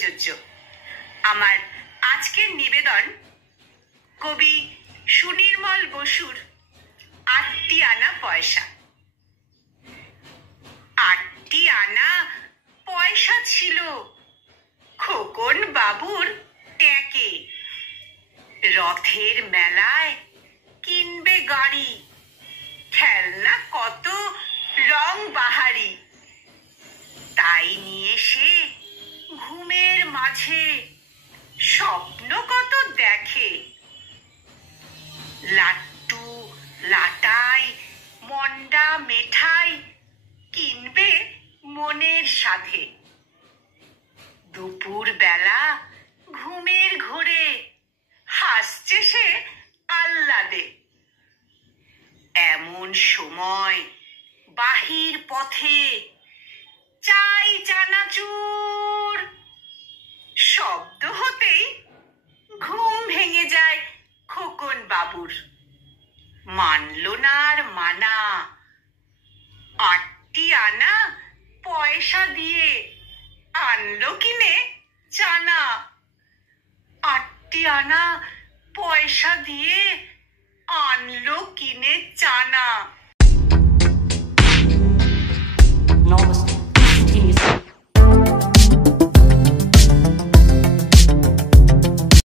প্রযোজ্য। আমার আজকের নিবেদন কবি সুনির্মল বসুর 8টি আনা পয়সা। 8টি আনা পয়সা ছিল খোকন বাবুর ট্যাঁকে। রথের মেলায় কিনবে গাড়ি, খেলনা কত রং বাহারি। তাই নিয়ে সে ঘুমের মাঝে স্বপ্ন কত দেখে। লাট্টু লাটাই মন্ডা মেঠাই কিনবে মনের সাধে। দুপুর বেলা ঘুমের ঘোরে হাসছে সে আহ্লাদে। এমন সময় বাহির পথে চাই চানাচুর শব্দ হতেই ঘুম ভেঙে যায় খোকন বাবুর। মানল না আর মানা, 8টি আনা পয়সা দিয়ে আনলো কিনে চানা। 8টি আনা পয়সা দিয়ে আনলো কিনে চানা।